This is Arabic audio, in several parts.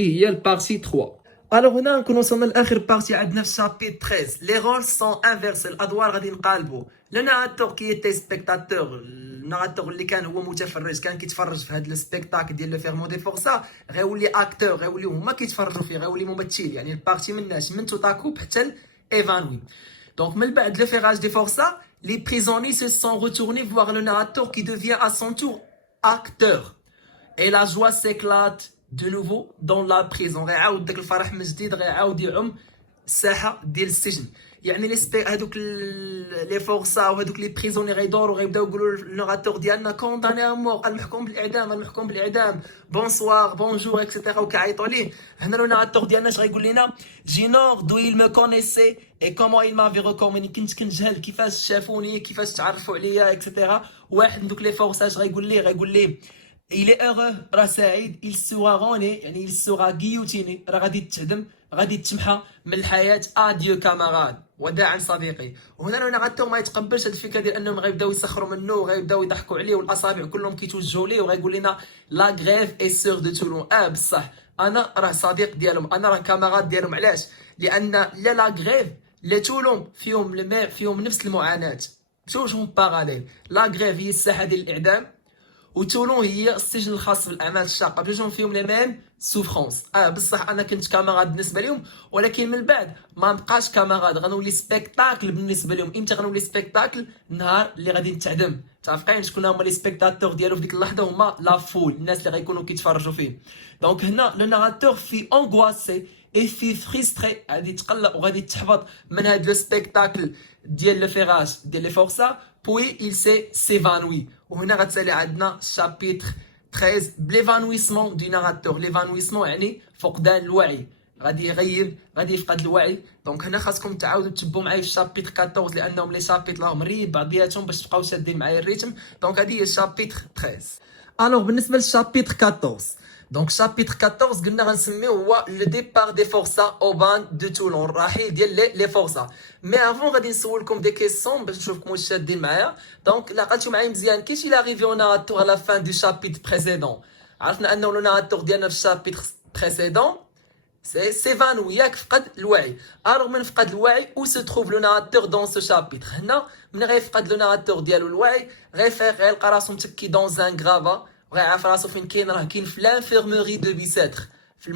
هي البارتي 3. الوغ هنا نكون وصلنا لاخر بارتي عندنا في شابيت 13. لي رول سون انفيرسي، الادوار غادي نقالبوا. لو ناراتور كي تي سبيكتاتور، الناراتور اللي كان هو متفرج كان كيتفرج في هذا السبيكتاكل ديال لو فيرمون دي فورسا، غيولي اكتور، غيوليو هما كيتفرجوا فيه، غيولي ممثل. يعني البارتي مناش من توتاكوب حتى ايفانوي. Donc, le ferrage des forçats, les prisonniers se sont retournés voir le narrateur qui devient à son tour acteur. Et la joie s'éclate de nouveau dans la prison. غيعاود داك الفرح من جديد، غيعاود يعم الساحه ديال السجن. يعني هذوك لي فورسا وهذوك لي بريزوني غيدوروا غيبداو يقولوا للناراتور ديالنا كونداني ا مور، المحكوم بالاعدام، المحكوم بالاعدام، بونسوار بونجور اكسيتيرا، وكيعيطوا ليه. هنا لو ناراتور ديالنا اش غيقول لنا؟ جينور دو il me connaissait et comment il m'avait reconnu. كنت كنجهل كيفاش شافوني، كيفاش تعرفوا عليا اكسيتيرا. واحد من دوك لي فورسا اش غيقول ليه؟ il est heureux، راه سعيد، il sera rogné، يعني il sera guillotiné، راه غادي تهدم، غادي تمحى من الحياه. اديو كاماراد، وداعا صديقي. وهنا لو ناراتور ما يتقبلش هاد الفكره ديال انهم غيبداو يسخروا منه وغيبداو يضحكوا عليه والاصابع كلهم كيتوجهوا ليه، وغيقول لنا لا غريف اي سور دو تولون. بصح انا راه صديق ديالهم، انا راه كاماراد ديالهم. علاش؟ لان لا غريف لي تولون فيهم نفس المعاناه، بجوجهم باراليل. لا غريف هي الساحه ديال الاعدام، وتولون هي السجن الخاص بالاعمال الشاقه، بجوجهم فيهم لي ميم سوفرونس. بصح انا كنت كاماراد بالنسبه لهم، ولكن من بعد ما نبقاش كاماراد، غنولي سبيكتاكل بالنسبه لهم. امتى غنولي سبيكتاكل؟ النهار اللي غادي نتعدم. متفقين شكون هما لي سبيكتاتور ديالو في ديك اللحظه؟ هما لا فول، الناس اللي غيكونوا كيتفرجوا فيه. دونك هنا لو ناراتور في انغواسي اي في فريستري، غادي تقلق وغادي تحبط من هذا لو سبيكتاكل ديال لو فيراج ديال لي فورسا. بوي il s'évanouit. وهنا غتسالي عندنا شابيتر 13 بليفانويسمون دو ناراتور. ليفانويسمون يعني فقدان الوعي، غادي يغيب، غادي يفقد الوعي. دونك هنا خاصكم تعاودوا تتبعوا معايا في شابيتر 14 لانهم لي شابيتر راهم ريب بعضياتهم باش تبقاو شادين معايا الريتم. دونك هذه هي شابيتر 13. الوغ بالنسبه للشابيتر 14، دونك شابيتر 14 قلنا غنسميوه هو لو ديبار دي فورسا او بان دو تولون، الرحيل ديال لي فورسا. مي افون غادي نسولكم دي كيسيون باش نشوفكم واش شادين معايا. دونك لا عقلتو معايا مزيان، كيفاش الى اريفي او ناراتور على فان دو شابيتر بريسيدون؟ عرفنا انه لو ناراتور ديالنا في الشابيتر بريسيدون سيفانوي، ياك فقد الوعي. الوغ من فقد الوعي او سو تروف لو ناراتور دون سو شابيتر. هنا من غيفقد لو ناراتور ديالو الوعي، غيفيق، غيلقى راسو متكي دون زان غرافا، وغيعرف راسو فين كاين. راه كاين في لانفيرموري دو بيساتر، في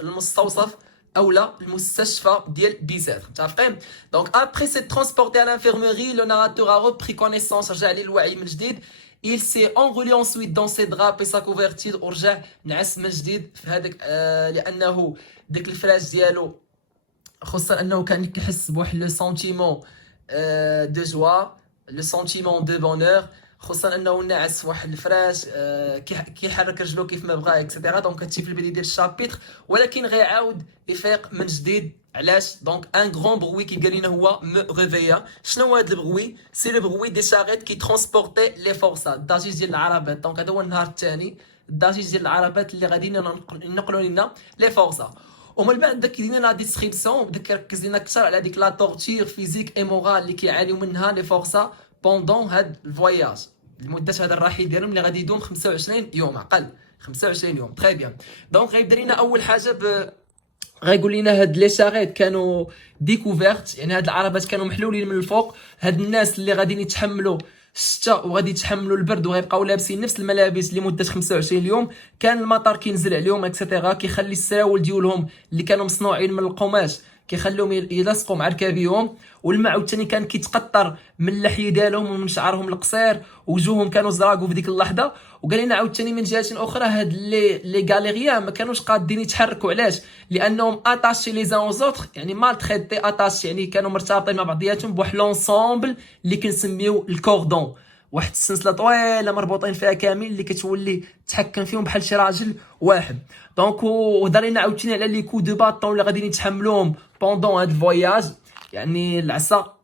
المستوصف اولا المستشفى ديال بيساتر. متفقين؟ دونك ابري سي ترونسبورتي على لانفيرموري، لو ناراتور ا ريبري كونيسونس، رجع ليه الوعي من جديد. il s'est enroulé ensuite dans ses draps et sa couverture، ورجع نعس من جديد في هذاك لانه ديك الفراش ديالو، خصوصا انه كان كيحس بواحد لو سونتيمون دو جوا، لو سونتيمون دو بونور، خصوصا انه ناعس واحد الفراش، كيحرك رجلو كيف ما بغا اكسيتيرا. دونك هادشي في البدايه ديال الشابيتر، ولكن غيعاود يفيق من جديد. علاش؟ دونك ان غران بروي كيقال لنا هو مو ريفيا. شنو هو هاد البروي؟ سي لو بروي دي شاريت كي ترونسبورتي لي فورسات، الضجيج ديال العربات. دونك هذا هو النهار الثاني، الضجيج ديال العربات اللي غادي ينقلوا لنا لي فورسا. ومن بعد بدا كيدير لنا لا ديسكريبسيون، بدا كيركز لنا اكثر على ديك لا تورتير فيزيك اي مورال اللي كيعانيو منها لي فورسا بوندون هاد الفواياج، لمده هذا الرحيل ديالهم اللي غادي يدوم 25 يوم، اقل 25 يوم. تري بيان. دونك غيبدا لنا اول حاجه غيقول لنا هاد لي شاريت كانوا ديكوفيرت، يعني هاد العربات كانوا محلولين من الفوق. هاد الناس اللي غادي يتحملوا الشتاء وغادي يتحملوا البرد وغيبقاو لابسين نفس الملابس لمده 25 يوم. كان المطر كينزل عليهم اكسيتيرا، كيخلي السراول ديالهم اللي كانوا مصنوعين من القماش كيخليهم يلصقوا مع ركابيهم. والماء عاوتاني كان كيتقطر من اللحيه ديالهم ومن شعرهم القصير، وجوههم كانوا زراقوا في ديك اللحظه. وقال لنا عاوتاني من جهه اخرى هاد لي غاليريا ما كانوش قادين يتحركوا. علاش؟ لانهم اتاشي لي زان اوزوتر، يعني مال تريتي اتاشي، يعني كانوا مرتبطين مع بعضياتهم بواحد لونسومبل اللي كنسميو الكوردون، واحد السلسله طويله مربوطين فيها كامل اللي كتولي تحكم فيهم بحال شي راجل واحد. دونك وهضر لنا عاوتاني على لي كو دو باطون اللي غادي يتحملوهم بوندون هاد الفواياج، يعني العصا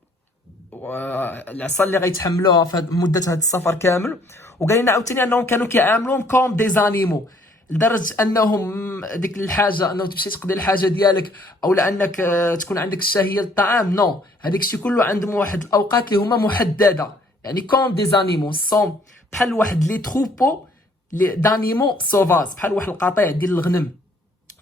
اللي غيتحملوها في مده هاد السفر كامل. وقال لنا عاوتاني انهم كانوا كيعاملوهم كوم دي زانيمو، لدرجه انهم ديك الحاجه انه تمشي تقضي الحاجه ديالك او لانك تكون عندك الشهيه للطعام، نو، هذاك الشيء كله عندهم واحد الاوقات اللي هما محدده، يعني كوم دي زانيمو سون بحال واحد لي تروبو دانيمو سوفاز، بحال واحد القطيع ديال الغنم.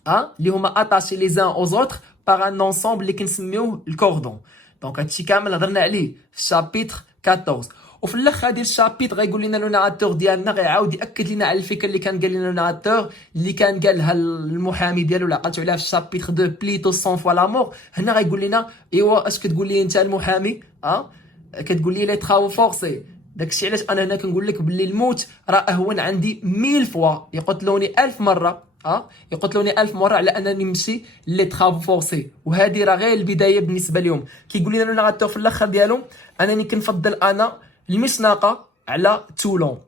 اللي هما اتاشي لي زان اوز اوتر باغ ان انسومبل اللي كنسميوه الكوردون. دونك هادشي كامل هضرنا عليه في الشابيتر 14. وفي الاخر ديال الشابيتر غيقول لنا لو ناراتور ديالنا غيعاود ياكد لنا على الفكره اللي كان قال لنا لو ناراتور اللي كان قالها المحامي ديالو اللي عقلتو عليها في الشابيتر 2 بليتو 100 فوا لا مور. هنا غيقول لنا ايوا اش كتقول لي انت المحامي كتقول لي لي ترافو فورسي. داكشي علاش انا هنا كنقول لك باللي الموت راه اهون عندي 1000 فوا، يقتلوني 1000 مره يقتلوني 1000 مره على انني نمشي لي ترافو فورسي. وهذه راه غير البدايه بالنسبه لهم. كيقول لنا لو ناراتور في الاخر ديالو انني كنفضل انا المشنقه على تولون،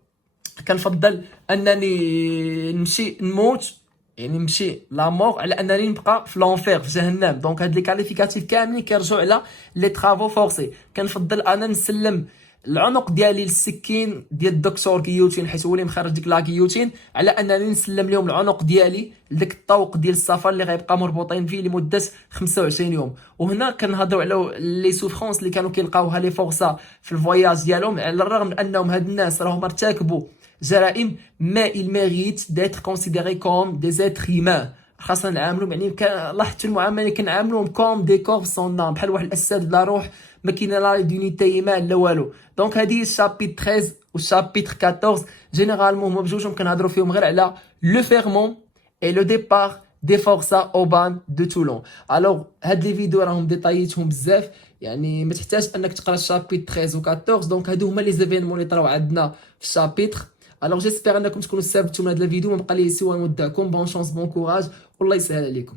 كنفضل انني نمشي نموت يعني نمشي لا مور على انني نبقى في لونفير في جهنم. دونك هاد لي كاليفيكاتيف كاملين كيرجعوا على لي ترافو فورسي. كنفضل انا نسلم العنق ديالي للسكين ديال الدكتور غيوتين حيت هو اللي مخرج ديك لا غيوتين على انني نسلم لهم العنق ديالي لداك الطوق ديال السفر اللي غيبقى مربوطين فيه لمده 25 يوم. وهنا كنهضروا على لي سوفرونس اللي كانوا كيلقاوها لي فورسا في الفواياج ديالهم، على الرغم من انهم هاد الناس راهم ارتكبوا جرائم ما il mérite d'être considéré comme des êtres humains. خاصنا نعاملهم يعني لاحظت المعامله اللي كنعاملوهم كوم دي كور سون نام، بحال واحد الاجساد لا روح ما كاينه لا دونيتي ما لا والو. دونك هذه الشابيتر 13 والشابيتر 14 جينيرالمون هما بجوجهم كنهضروا فيهم غير على لو فيرمون اي لو ديبار دي فورسا اوبان دو تولون. الوغ هاد لي فيديو راهم ديطايتهم بزاف، يعني ما تحتاج انك تقرا الشابيتر 13 و 14. دونك هادو هما لي زيفينمون اللي طراو عندنا في الشابيتر. الوغ جيسبر انكم تكونوا استفدتوا من هذا الفيديو. ما بقى لي سوى نودعكم. بون شانس بون كوراج والله يسهل عليكم.